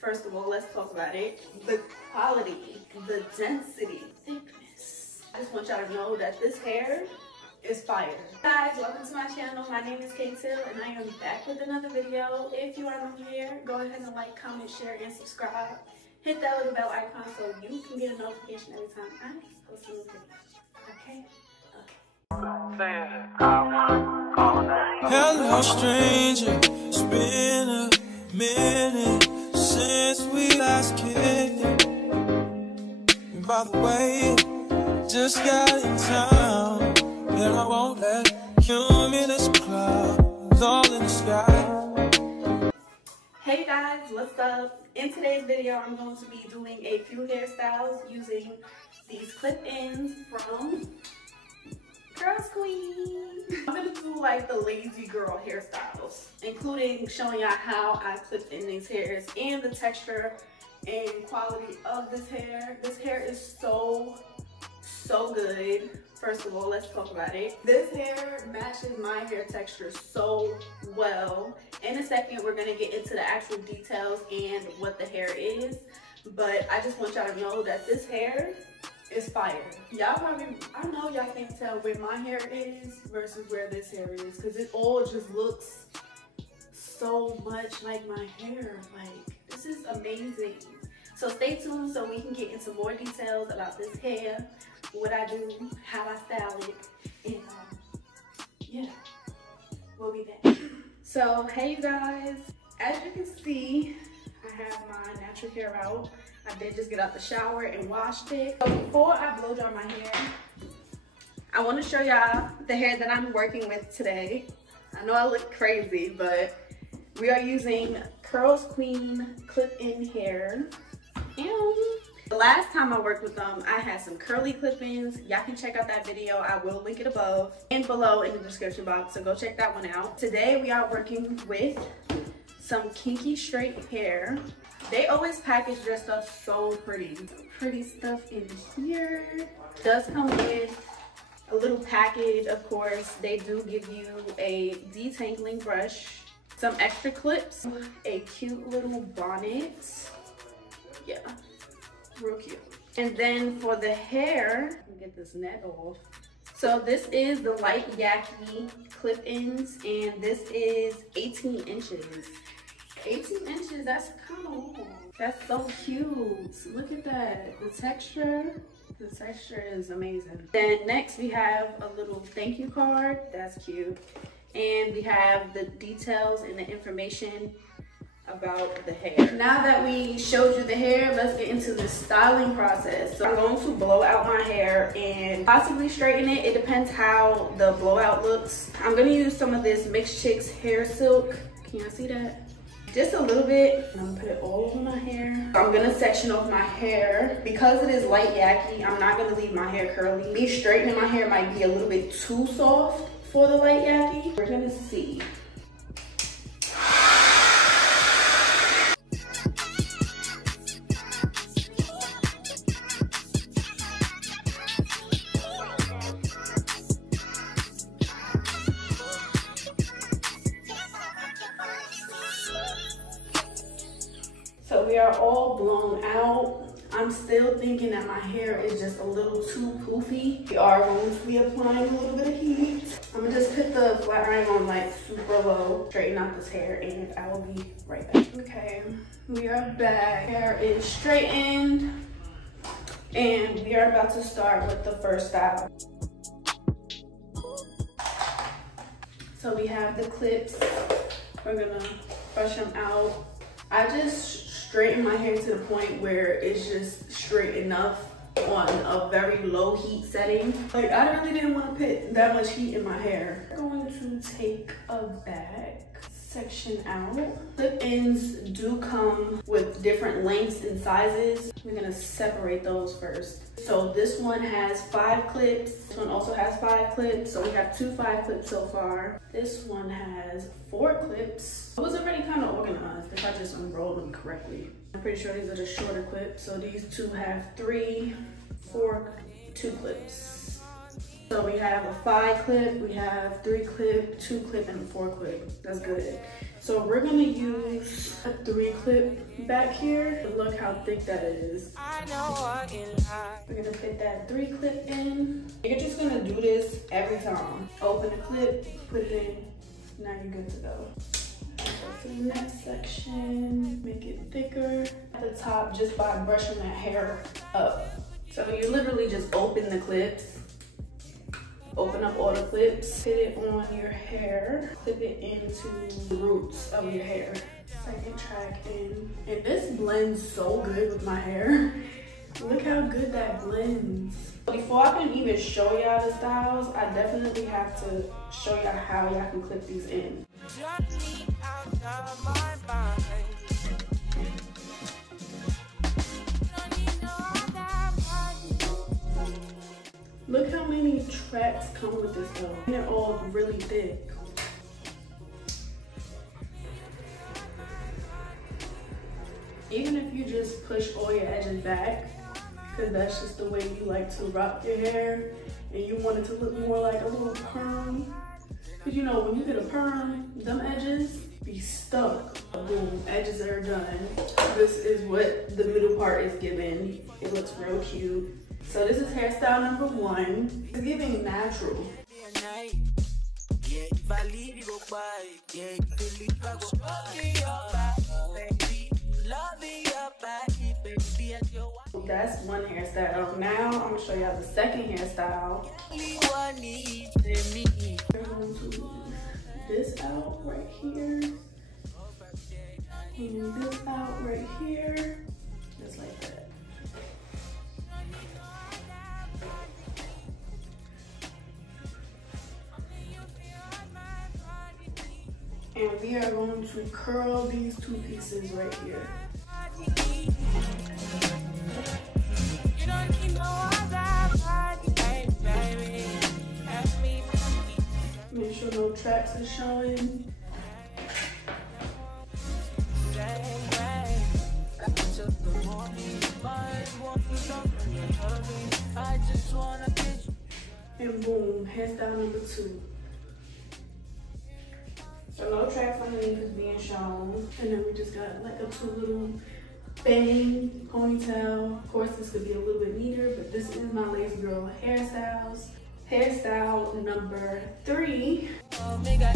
First of all, let's talk about it. The quality, the density, thickness. I just want y'all to know that this hair is fire. Guys, welcome to my channel. My name is KayTill and I am back with another video. If you are new here, go ahead and like, comment, share, and subscribe. Hit that little bell icon so you can get a notification every time I post a new video. Okay? Hello stranger, it's been a minute since we last kicked. And by the way, just got in town, and I won't let cumulus clouds all in the sky. Hey guys, what's up? In today's video, I'm going to be doing a few hairstyles using these clip-ins from Queen. I'm gonna do like the lazy girl hairstyles, including showing y'all how I clipped in these hairs and the texture and quality of this hair. This hair is so good. First of all, let's talk about it. This hair matches my hair texture so well. In a second, we're gonna get into the actual details and what the hair is, but I just want y'all to know that this hair is fire. Y'all probably, I know y'all can't tell where my hair is versus where this hair is, because it all just looks so much like my hair. Like, this is amazing. So stay tuned so we can get into more details about this hair, what I do, how I style it, and yeah, we'll be back. So hey you guys, as you can see, I have my natural hair out. I did just get out the shower and washed it. So before I blow dry my hair, I want to show y'all the hair that I'm working with today. I know I look crazy, but we are using Curls Queen clip-in hair. And the last time I worked with them, I had some curly clip-ins. Y'all can check out that video. I will link it above and below in the description box, so go check that one out. Today we are working with some kinky straight hair. They always package their stuff so pretty. Pretty stuff in here. It does come with a little package, of course. They do give you a detangling brush, some extra clips, a cute little bonnet. Yeah, real cute. And then for the hair, let me get this net off. So this is the Light Yaki clip-ins, and this is 18 inches. 18 inches, that's kind of long. That's so cute. Look at that. The texture is amazing. Then next we have a little thank you card. That's cute. And we have the details and the information about the hair. Now that we showed you the hair, let's get into the styling process. So I'm going to blow out my hair and possibly straighten it. It depends how the blowout looks. I'm gonna use some of this Mixed Chicks hair silk. Can y'all see that? Just a little bit. I'm gonna put it all over my hair. I'm gonna section off my hair. Because it is light yaki, I'm not gonna leave my hair curly. Me straightening my hair might be a little bit too soft for the light yaki. We're gonna see. So we are all blown out. I'm still thinking that my hair is just a little too poofy. We are going to be applying a little bit of heat. I'm gonna just put the flat iron on like super low, straighten out this hair, and I will be right back. Okay, we are back. Hair is straightened, and we are about to start with the first style. So we have the clips. We're gonna brush them out. I just straighten my hair to the point where it's just straight enough on a very low heat setting. Like, I really didn't want to put that much heat in my hair. I'm going to take a back section out. Clip-ins do come with different lengths and sizes. We're gonna separate those first. So this one has 5 clips. This one also has 5 clips. So we have 2 5 clips so far. This one has 4 clips. It was already kind of organized if I just unrolled them correctly. I'm pretty sure these are the shorter clips. So these two have 3, 4, 2 clips. So we have a 5 clip, we have 3 clip, 2 clip, and a 4 clip. That's good. So we're gonna use a 3-clip back here. Look how thick that is. We're gonna fit that 3-clip in. You're just gonna do this every time. Open the clip, put it in, now you're good to go. Go to the next section, make it thicker at the top just by brushing that hair up. So you literally just open the clips, open up all the clips, fit it on your hair, clip it into the roots of your hair. Second track in. And this blends so good with my hair. Look how good that blends. Before I can even show y'all the styles, I definitely have to show y'all how y'all can clip these in. Look how many tracks come with this though. And they're all really thick. Even if you just push all your edges back, because that's just the way you like to rock your hair, and you want it to look more like a little perm. Because you know, when you get a perm, them edges be stuck. Boom, edges are done. This is what the middle part is giving. It looks real cute. So this is hairstyle number 1. It's giving natural. That's one hairstyle. Now I'm gonna show y'all the second hairstyle. We're going to leave this out right here. And this out right here. Just like that. And we are going to curl these 2 pieces right here. Make sure no tracks are showing. And boom, hairstyle number 2. So no tracks underneath is being shown. And then we just got like a 2 little bang ponytail. Of course, this could be a little bit neater, but this is my lazy girl hairstyles. Hairstyle number 3. We're gonna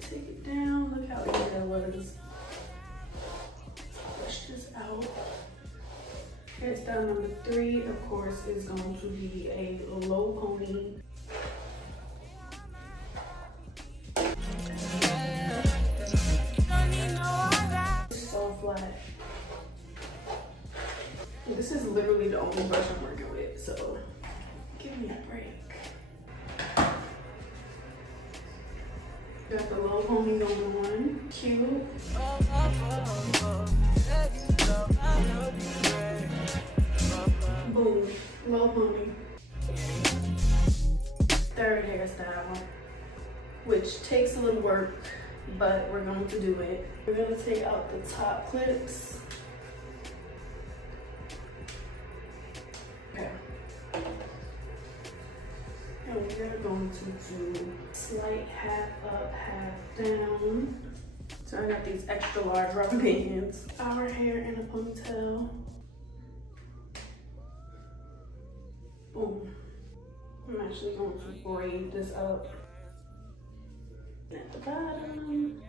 take it down. Look how easy that was. Push this out. Hairstyle number 3, of course, is going to be a low pony. So flat. This is literally the only brush I'm working with, so give me a break. Got the low pony going on. Cute. Boom, low pony. Third hairstyle, which takes a little work, but we're going to do it. We're going to take out the top clips. Okay. And we're going to do slight half up, half down. So I got these extra large rubber bands. Our hair in a ponytail. Boom. I'm actually going to braid this up at the bottom.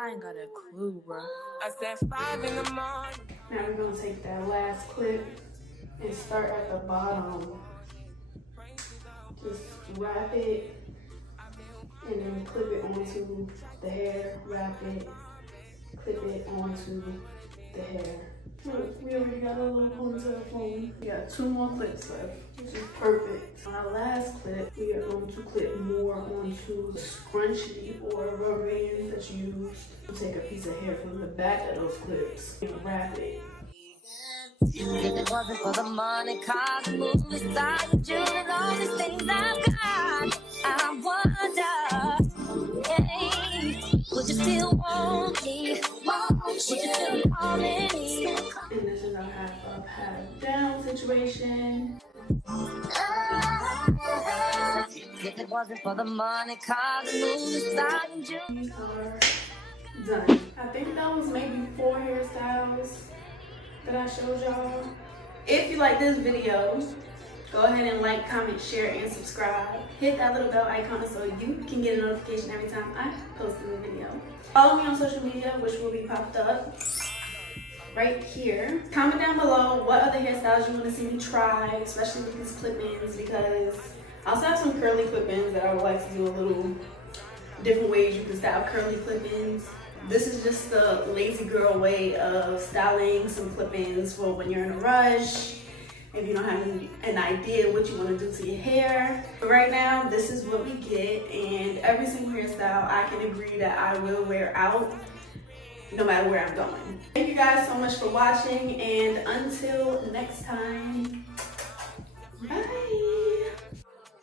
I ain't got a clue, bro. I said 5 in the morning. Now we're gonna take that last clip and start at the bottom. Just wrap it and then clip it onto the hair, wrap it, clip it onto the hair. Look, we already got a little ponytail foam. We got 2 more clips left, which is perfect. On our last clip, we are going to clip more onto the scrunchie or rubber bands that you use. We'll take a piece of hair from the back of those clips and wrap it. If it wasn't for the money, cars, moving style, jewelry, all these things I've got, I wonder, hey, would you still want me? many. And this is our half up, half down situation. If it wasn't for the money, cars, and movie stars, and jewelry. These are done. I think that was maybe 4 hairstyles that I showed y'all. If you like this video, go ahead and like, comment, share, and subscribe. Hit that little bell icon so you can get a notification every time I post a new video. Follow me on social media, which will be popped up right here. Comment down below what other hairstyles you want to see me try, especially with these clip-ins, because I also have some curly clip-ins that I would like to do a little different ways you can style curly clip-ins. This is just the lazy girl way of styling some clip-ins for when you're in a rush, if you don't have an idea what you want to do to your hair. But right now, this is what we get, and every single hairstyle I can agree that I will wear out no matter where I'm going. Thank you guys so much for watching, and until next time.